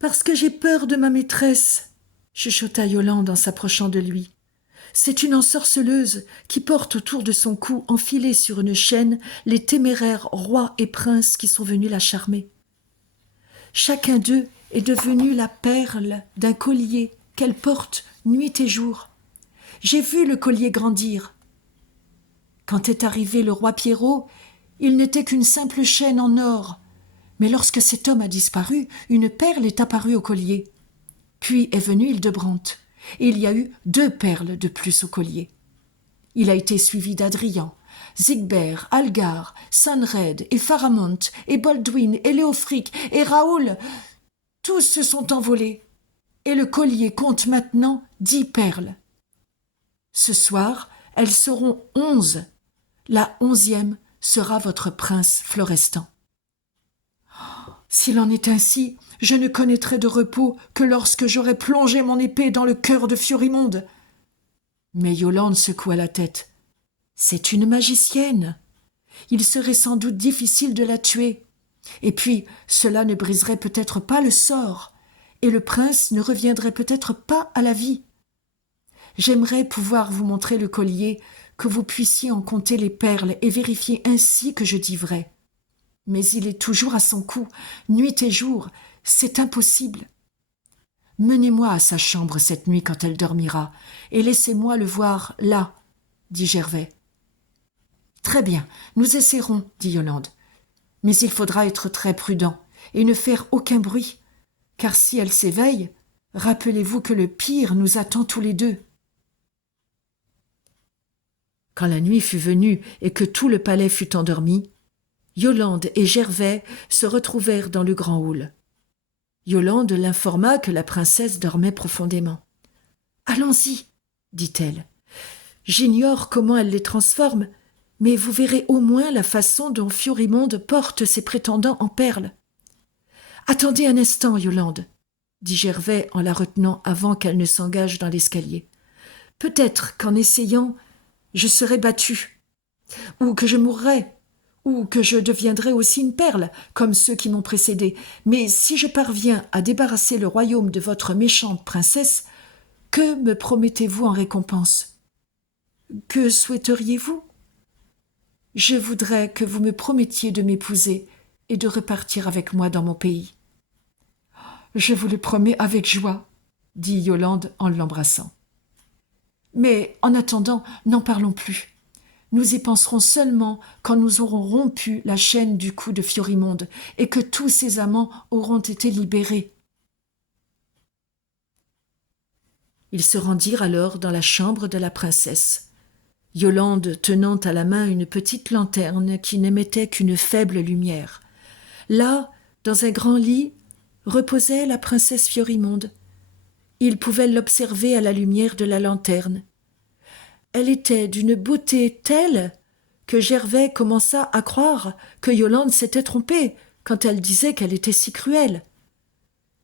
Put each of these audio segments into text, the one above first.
Parce que j'ai peur de ma maîtresse, chuchota Yolande en s'approchant de lui. C'est une ensorceleuse qui porte autour de son cou, enfilée sur une chaîne, les téméraires rois et princes qui sont venus la charmer. Chacun d'eux est devenu la perle d'un collier qu'elle porte nuit et jour. J'ai vu le collier grandir. Quand est arrivé le roi Pierrot, il n'était qu'une simple chaîne en or. Mais lorsque cet homme a disparu, une perle est apparue au collier. Puis est venu Hildebrand, et il y a eu 2 perles de plus au collier. Il a été suivi d'Adrian, Sigbert, Algar, Sanred et Pharamond, et Baldwin, et Léofric, et Raoul. Tous se sont envolés, et le collier compte maintenant 10 perles. Ce soir, elles seront 11. La 11e sera votre prince Florestan. S'il en est ainsi, je ne connaîtrai de repos que lorsque j'aurai plongé mon épée dans le cœur de Fiorimonde. Mais Yolande secoua la tête. C'est une magicienne. Il serait sans doute difficile de la tuer. Et puis, cela ne briserait peut-être pas le sort, et le prince ne reviendrait peut-être pas à la vie. J'aimerais pouvoir vous montrer le collier, que vous puissiez en compter les perles et vérifier ainsi que je dis vrai. Mais il est toujours à son cou, nuit et jour, c'est impossible. Menez-moi à sa chambre cette nuit quand elle dormira, et laissez-moi le voir là, dit Gervais. Très bien, nous essaierons, dit Yolande. Mais il faudra être très prudent et ne faire aucun bruit, car si elle s'éveille, rappelez-vous que le pire nous attend tous les 2. Quand la nuit fut venue et que tout le palais fut endormi, Yolande et Gervais se retrouvèrent dans le grand hall. Yolande l'informa que la princesse dormait profondément. « Allons-y, dit-elle. J'ignore comment elle les transforme, mais vous verrez au moins la façon dont Fiorimonde porte ses prétendants en perles. »« Attendez un instant, Yolande, dit Gervais en la retenant avant qu'elle ne s'engage dans l'escalier. Peut-être qu'en essayant, je serai battue, ou que je mourrai, ou que je deviendrai aussi une perle, comme ceux qui m'ont précédé. Mais si je parviens à débarrasser le royaume de votre méchante princesse, que me promettez-vous en récompense ? Que souhaiteriez-vous ? Je voudrais que vous me promettiez de m'épouser et de repartir avec moi dans mon pays. Je vous le promets avec joie, dit Yolande en l'embrassant. Mais en attendant, n'en parlons plus. Nous y penserons seulement quand nous aurons rompu la chaîne du cou de Fiorimonde et que tous ses amants auront été libérés. Ils se rendirent alors dans la chambre de la princesse, Yolande tenant à la main une petite lanterne qui n'émettait qu'une faible lumière. Là, dans un grand lit, reposait la princesse Fiorimonde. Il pouvait l'observer à la lumière de la lanterne. Elle était d'une beauté telle que Gervais commença à croire que Yolande s'était trompée quand elle disait qu'elle était si cruelle.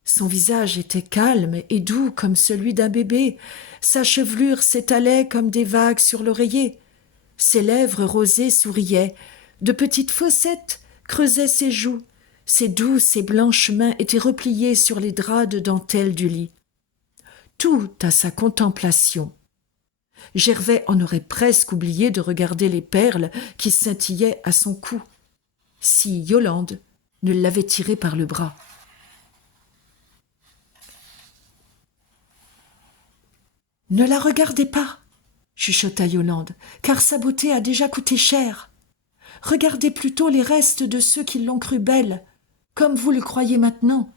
Son visage était calme et doux comme celui d'un bébé, sa chevelure s'étalait comme des vagues sur l'oreiller, ses lèvres rosées souriaient, de petites fossettes creusaient ses joues, ses douces et blanches mains étaient repliées sur les draps de dentelle du lit. Tout à sa contemplation. Gervais en aurait presque oublié de regarder les perles qui scintillaient à son cou, si Yolande ne l'avait tiré par le bras. « Ne la regardez pas, chuchota Yolande, car sa beauté a déjà coûté cher. Regardez plutôt les restes de ceux qui l'ont crue belle, comme vous le croyez maintenant,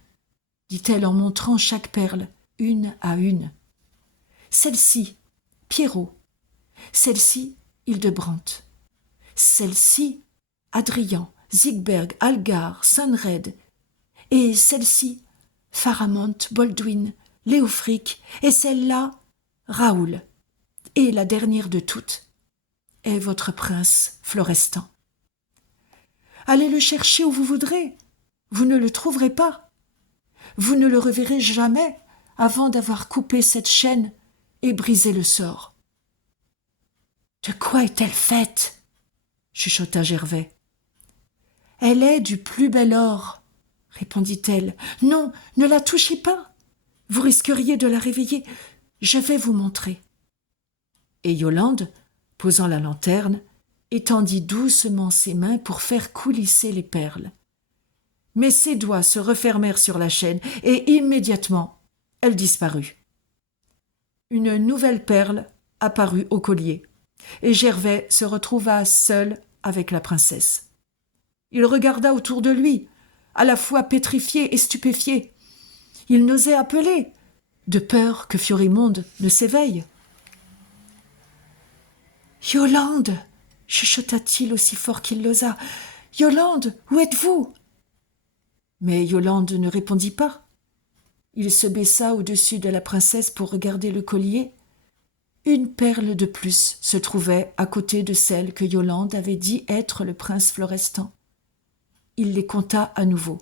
dit-elle en montrant chaque perle, une à une. Celle-ci, Pierrot. Celle-ci, Hildebrand. Celle-ci, Adrian, Sigbert, Algar, Sanred. Et celle-ci, Pharamond, Baldwin, Léofric. Et celle-là, Raoul. Et la dernière de toutes est votre prince Florestan. Allez le chercher où vous voudrez. Vous ne le trouverez pas. Vous ne le reverrez jamais avant d'avoir coupé cette chaîne et brisé le sort. « De quoi est-elle faite ?» chuchota Gervais. « Elle est du plus bel or, répondit-elle. « Non, ne la touchez pas. Vous risqueriez de la réveiller. Je vais vous montrer. » Et Yolande, posant la lanterne, étendit doucement ses mains pour faire coulisser les perles. Mais ses doigts se refermèrent sur la chaîne et immédiatement, elle disparut. Une nouvelle perle apparut au collier et Gervais se retrouva seul avec la princesse. Il regarda autour de lui, à la fois pétrifié et stupéfié. Il n'osait appeler, de peur que Fiorimonde ne s'éveille. « Yolande !» chuchota-t-il aussi fort qu'il l'osa. « Yolande, où êtes-vous » Mais Yolande ne répondit pas. Il se baissa au-dessus de la princesse pour regarder le collier. Une perle de plus se trouvait à côté de celle que Yolande avait dit être le prince Florestan. Il les compta à nouveau.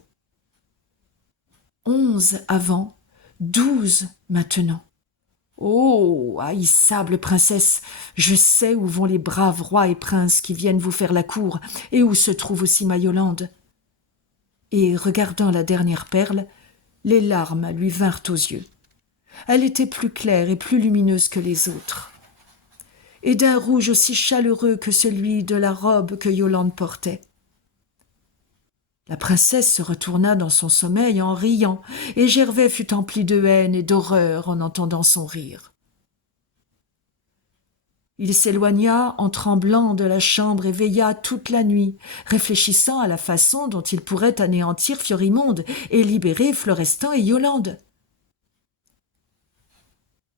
11 avant, 12 maintenant. Oh, haïssable princesse, je sais où vont les braves rois et princes qui viennent vous faire la cour, et où se trouve aussi ma Yolande. Et regardant la dernière perle, les larmes lui vinrent aux yeux. Elle était plus claire et plus lumineuse que les autres, et d'un rouge aussi chaleureux que celui de la robe que Yolande portait. La princesse se retourna dans son sommeil en riant, et Gervais fut empli de haine et d'horreur en entendant son rire. Il s'éloigna en tremblant de la chambre et veilla toute la nuit, réfléchissant à la façon dont il pourrait anéantir Fiorimonde et libérer Florestan et Yolande.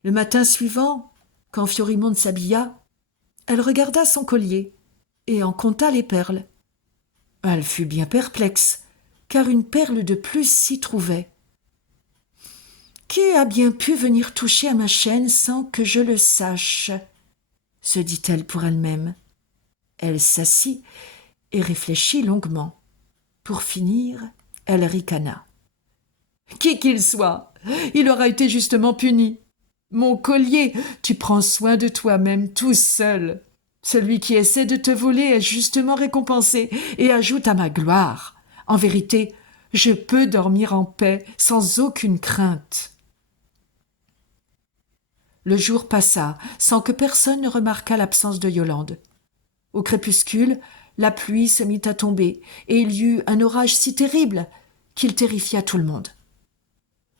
Le matin suivant, quand Fiorimonde s'habilla, elle regarda son collier et en compta les perles. Elle fut bien perplexe, car une perle de plus s'y trouvait. « Qui a bien pu venir toucher à ma chaîne sans que je le sache ?» se dit-elle pour elle-même. Elle s'assit et réfléchit longuement. Pour finir, elle ricana. « Qui qu'il soit, il aura été justement puni. Mon collier, tu prends soin de toi-même tout seul. Celui qui essaie de te voler est justement récompensé et ajoute à ma gloire. En vérité, je peux dormir en paix sans aucune crainte. » Le jour passa sans que personne ne remarquât l'absence de Yolande. Au crépuscule, la pluie se mit à tomber et il y eut un orage si terrible qu'il terrifia tout le monde.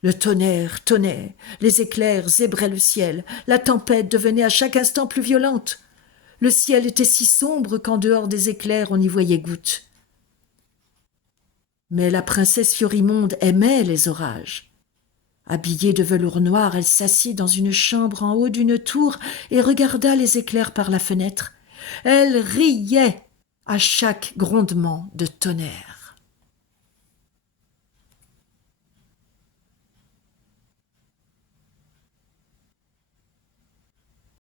Le tonnerre tonnait, les éclairs zébraient le ciel, la tempête devenait à chaque instant plus violente. Le ciel était si sombre qu'en dehors des éclairs on y voyait gouttes. Mais la princesse Fiorimonde aimait les orages. Habillée de velours noir, elle s'assit dans une chambre en haut d'une tour et regarda les éclairs par la fenêtre. Elle riait à chaque grondement de tonnerre.